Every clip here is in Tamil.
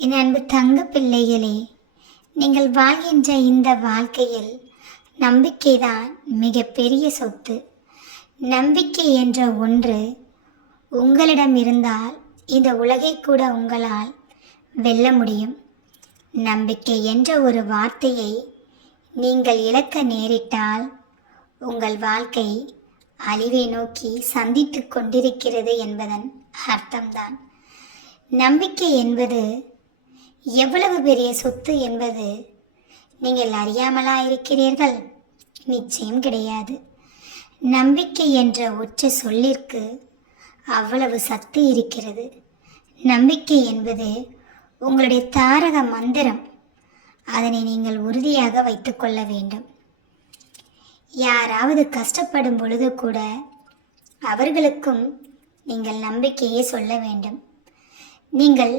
என் அன்பு தங்க பிள்ளைகளே, நீங்கள் வாழ்கின்ற இந்த வாழ்க்கையில் நம்பிக்கைதான் மிகப்பெரிய சொத்து. நம்பிக்கை என்ற ஒன்று உங்களிடம் இருந்தால் இந்த உலகை கூட உங்களால் வெல்ல முடியும். நம்பிக்கை என்ற ஒரு வார்த்தையை நீங்கள் இழக்க நேரிட்டால் உங்கள் வாழ்க்கை அழிவை நோக்கி சந்தித்து கொண்டிருக்கிறது என்பதன் அர்த்தம்தான். நம்பிக்கை என்பது எவ்வளவு பெரிய சொத்து என்பது நீங்கள் அறியாமலா இருக்கிறீர்கள்? நிச்சயம் கிடையாது. நம்பிக்கை என்ற ஒற்றை சொல்லிற்கு அவ்வளவு சக்தி இருக்கிறது. நம்பிக்கை என்பது உங்களுடைய தாரக மந்திரம். அதனை நீங்கள் உறுதியாக வைத்துக்கொள்ள வேண்டும். யாராவது கஷ்டப்படும் பொழுது கூட அவர்களுக்கும் நீங்கள் நம்பிக்கையை சொல்ல வேண்டும். நீங்கள்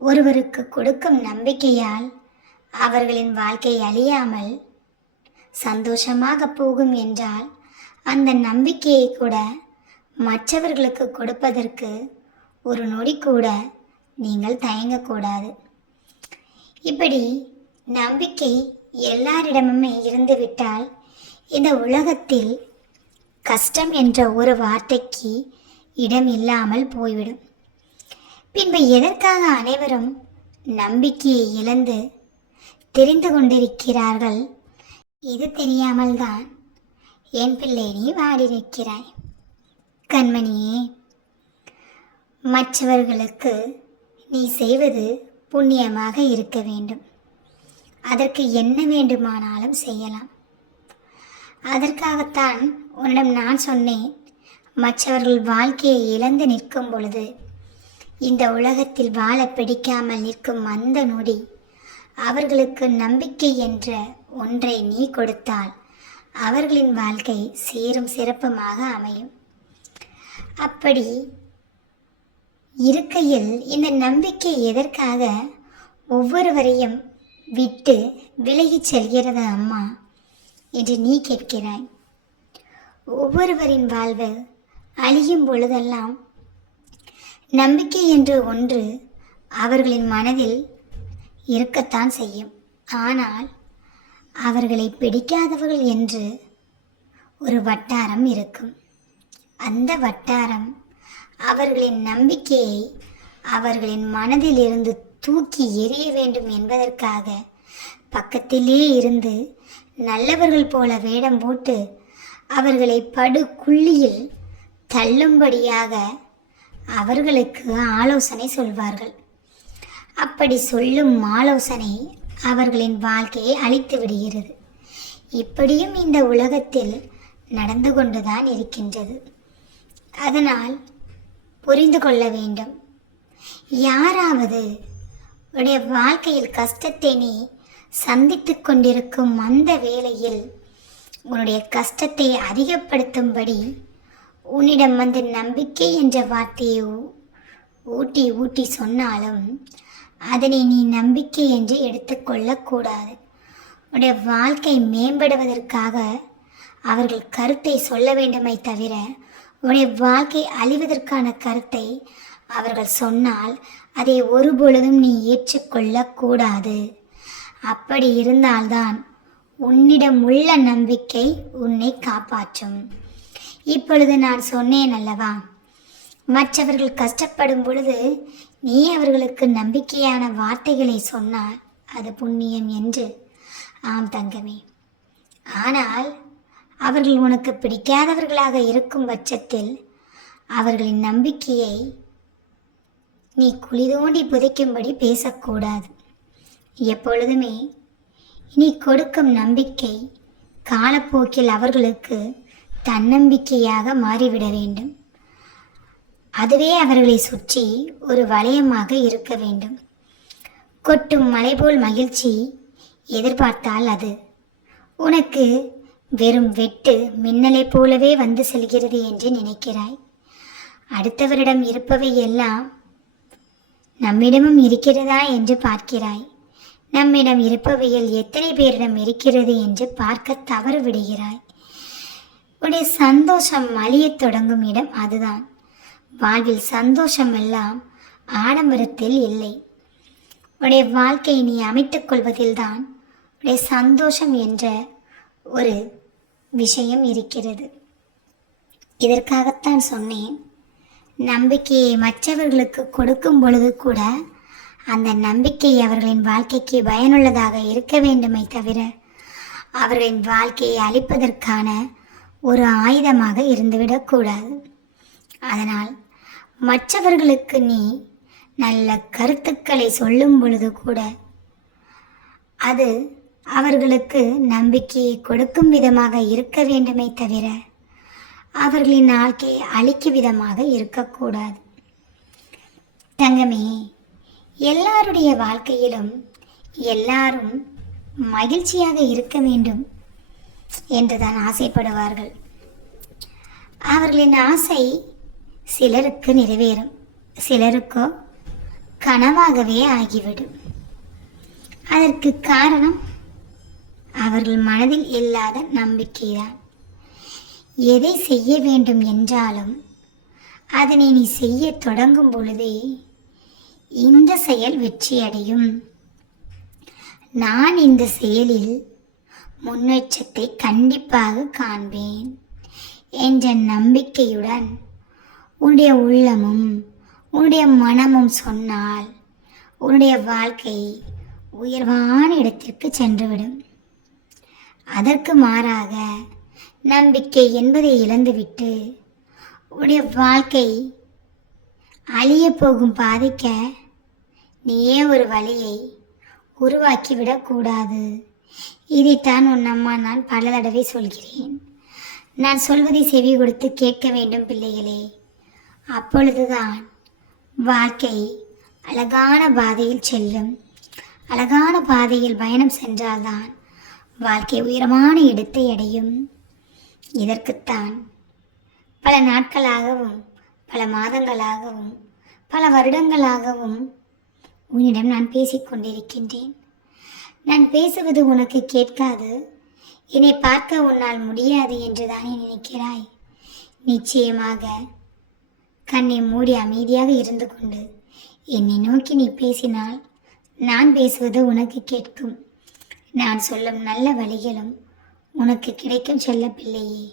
ஒருவருக்கு கொடுக்கும் நம்பிக்கையால் அவர்களின் வாழ்க்கை அழியாமல் சந்தோஷமாக போகும் என்றால் அந்த நம்பிக்கையை கூட மற்றவர்களுக்கு கொடுப்பதற்கு ஒரு நொடி கூட நீங்கள் தயங்கக்கூடாது. இப்படி நம்பிக்கை எல்லாரிடமுமே இருந்துவிட்டால் இந்த உலகத்தில் கஷ்டம் என்ற ஒரு வார்த்தைக்கு இடம் இல்லாமல் போய்விடும். பின்பு எதற்காக அனைவரும் நம்பிக்கையை இழந்து தெரிந்து கொண்டிருக்கிறார்கள்? இது தெரியாமல் தான் என் பிள்ளை நீ வாடியிருக்கிறாய். கண்மணியே, மற்றவர்களுக்கு நீ செய்வது புண்ணியமாக இருக்க வேண்டும். அதற்கு என்ன வேண்டுமானாலும் செய்யலாம். அதற்காகத்தான் உன்னிடம் நான் சொன்னேன், மற்றவர்கள் வாழ்க்கையை இழந்து நிற்கும் பொழுது இந்த உலகத்தில் வாழ பிடிக்காமல் நிற்கும் அந்த நொடி அவர்களுக்கு நம்பிக்கை என்ற ஒன்றை நீ கொடுத்தால் அவர்களின் வாழ்க்கை சீரும் சிறப்புமாக அமையும். அப்படி இருக்கையில் இந்த நம்பிக்கை எதற்காக ஒவ்வொருவரையும் விட்டு விலகிச் செல்கிறது அம்மா என்று நீ கேட்கிறாய். ஒவ்வொருவரின் வாழ்வு அழியும் பொழுதெல்லாம் நம்பிக்கை என்று ஒன்று அவர்களின் மனதில் இருக்கத்தான் செய்யும். ஆனால் அவர்களை பிடிக்காதவர்கள் என்று ஒரு வட்டாரம் இருக்கும். அந்த வட்டாரம் அவர்களின் நம்பிக்கையை அவர்களின் மனதில் இருந்து தூக்கி எறிய வேண்டும் என்பதற்காக பக்கத்திலே இருந்து நல்லவர்கள் போல வேடம் போட்டு அவர்களை படுகுழியில் தள்ளும்படியாக அவர்களுக்கு ஆலோசனை சொல்வார்கள். அப்படி சொல்லும் ஆலோசனை அவர்களின் வாழ்க்கையை அழித்து விடுகிறது. இப்படியும் இந்த உலகத்தில் நடந்து கொண்டுதான் இருக்கின்றது. அதனால் புரிந்து கொள்ள வேண்டும். யாராவது உடைய வாழ்க்கையில் கஷ்டத்தை நீ சந்தித்து கொண்டிருக்கும் அந்த வேளையில் உன்னுடைய கஷ்டத்தை அதிகப்படுத்தும்படி உன்னிடம் வந்து நம்பிக்கை என்ற வார்த்தையை ஊட்டி ஊட்டி சொன்னாலும் அதனை நீ நம்பிக்கை என்று எடுத்துக்கொள்ளக்கூடாது. உன்னுடைய வாழ்க்கை மேம்படுவதற்காக அவர்கள் கருத்தை சொல்ல வேண்டுமே தவிர உன்னுடைய வாழ்க்கை அழிவதற்கான கருத்தை அவர்கள் சொன்னால் அதை ஒருபொழுதும் நீ ஏற்றுக்கொள்ளக்கூடாது. அப்படி இருந்தால்தான் உன்னிடம் உள்ள நம்பிக்கை உன்னை காப்பாற்றும். இப்பொழுது நான் சொன்னேன் அல்லவா, மற்றவர்கள் கஷ்டப்படும் பொழுது நீ அவர்களுக்கு நம்பிக்கையான வார்த்தைகளை சொன்னால் அது புண்ணியம் என்று. ஆம் தங்கமே, ஆனால் அவர்கள் உனக்கு பிடிக்காதவர்களாக இருக்கும் பட்சத்தில் அவர்களின் நம்பிக்கையை நீ குழி தோண்டி புதைக்கும்படி பேசக்கூடாது. எப்பொழுதுமே நீ கொடுக்கும் நம்பிக்கை காலப்போக்கில் அவர்களுக்கு தன்னம்பிக்கையாக மாறிவிட வேண்டும். அதுவே அவர்களை சுற்றி ஒரு வளையமாக இருக்க வேண்டும். கொட்டும் மலை போல் மகிழ்ச்சி எதிர்பார்த்தால் அது உனக்கு வெறும் வெட்டு மின்னலை போலவே வந்து செல்கிறது என்று நினைக்கிறாய். அடுத்தவரிடம் இருப்பவை எல்லாம் நம்மிடமும் இருக்கிறதா என்று பார்க்கிறாய். நம்மிடம் இருப்பவையில் எத்தனை பேரிடம் இருக்கிறது என்று பார்க்க தவறு விடுகிறாய். உடைய சந்தோஷம் அழியத் தொடங்கும் இடம் அதுதான். வாழ்வில் சந்தோஷம் எல்லாம் ஆடம்பரத்தில் இல்லை. உன்னுடைய வாழ்க்கையை நீ அமைத்துக் கொள்வதில்தான் உன்னுடைய சந்தோஷம் என்ற ஒரு விஷயம் இருக்கிறது. இதற்காகத்தான் சொன்னேன், நம்பிக்கையை மற்றவர்களுக்கு கொடுக்கும் பொழுது கூட அந்த நம்பிக்கை அவர்களின் வாழ்க்கைக்கு பயனுள்ளதாக இருக்க வேண்டுமே தவிர அவர்களின் வாழ்க்கையை அழிப்பதற்கான ஒரு ஆயுதமாக இருந்துவிடக்கூடாது. அதனால் மற்றவர்களுக்கு நீ நல்ல கருத்துக்களை சொல்லும் பொழுது கூட அது அவர்களுக்கு நம்பிக்கையை கொடுக்கும் விதமாக இருக்க வேண்டுமே தவிர அவர்களின் வாழ்க்கையை அழிக்கும் விதமாக இருக்கக்கூடாது. தங்கமே, எல்லாருடைய வாழ்க்கையிலும் எல்லாரும் மகிழ்ச்சியாக இருக்க வேண்டும் என்றுதான் ஆசைப்படுவார்கள். அவர்களின் ஆசை சிலருக்கு நிறைவேறும், சிலருக்கோ கனவாகவே ஆகிவிடும். அதற்கு காரணம் அவர்கள் மனதில் இல்லாத நம்பிக்கைதான். எதை செய்ய வேண்டும் என்றாலும் அதனை நீ செய்ய தொடங்கும் பொழுதே இந்த செயல் வெற்றியடையும், நான் இந்த செயலில் முன்னேற்றத்தை கண்டிப்பாக காண்பேன் என்ற நம்பிக்கையுடன் உன்னுடைய உள்ளமும் உன்னுடைய மனமும் சொன்னால் உன்னுடைய வாழ்க்கை உயர்வான இடத்திற்கு சென்றுவிடும். அதற்கு மாறாக நம்பிக்கை என்பதை இழந்துவிட்டு உன்னுடைய வாழ்க்கை அழிய போகும் பாதைக்க நீயே ஒரு வழியை உருவாக்கிவிடக்கூடாது. இதைத்தான் உன் அம்மா நான் பல தடவை சொல்கிறேன். நான் சொல்வதை செவி கொடுத்து கேட்க வேண்டும் பிள்ளைகளே. அப்பொழுதுதான் வாழ்க்கை அழகான பாதையில் செல்லும். அழகான பாதையில் பயணம் சென்றால்தான் வாழ்க்கை உயரமான இடத்தை அடையும். இதற்குத்தான் பல நாட்களாகவும் பல மாதங்களாகவும் பல வருடங்களாகவும் உன்னிடம் நான் பேசிக்கொண்டிருக்கின்றேன். நான் பேசுவது உனக்கு கேட்காது, என்னை பார்க்க உன்னால் முடியாது என்றுதானே நினைக்கிறாய். நிச்சயமாக கண்ணை மூடி அமைதியாக இருந்து கொண்டு என்னை நோக்கி நீ பேசினால் நான் பேசுவது உனக்கு கேட்கும். நான் சொல்லும் நல்ல வழிகளும் உனக்கு கிடைக்கும் செல்ல பிள்ளையே.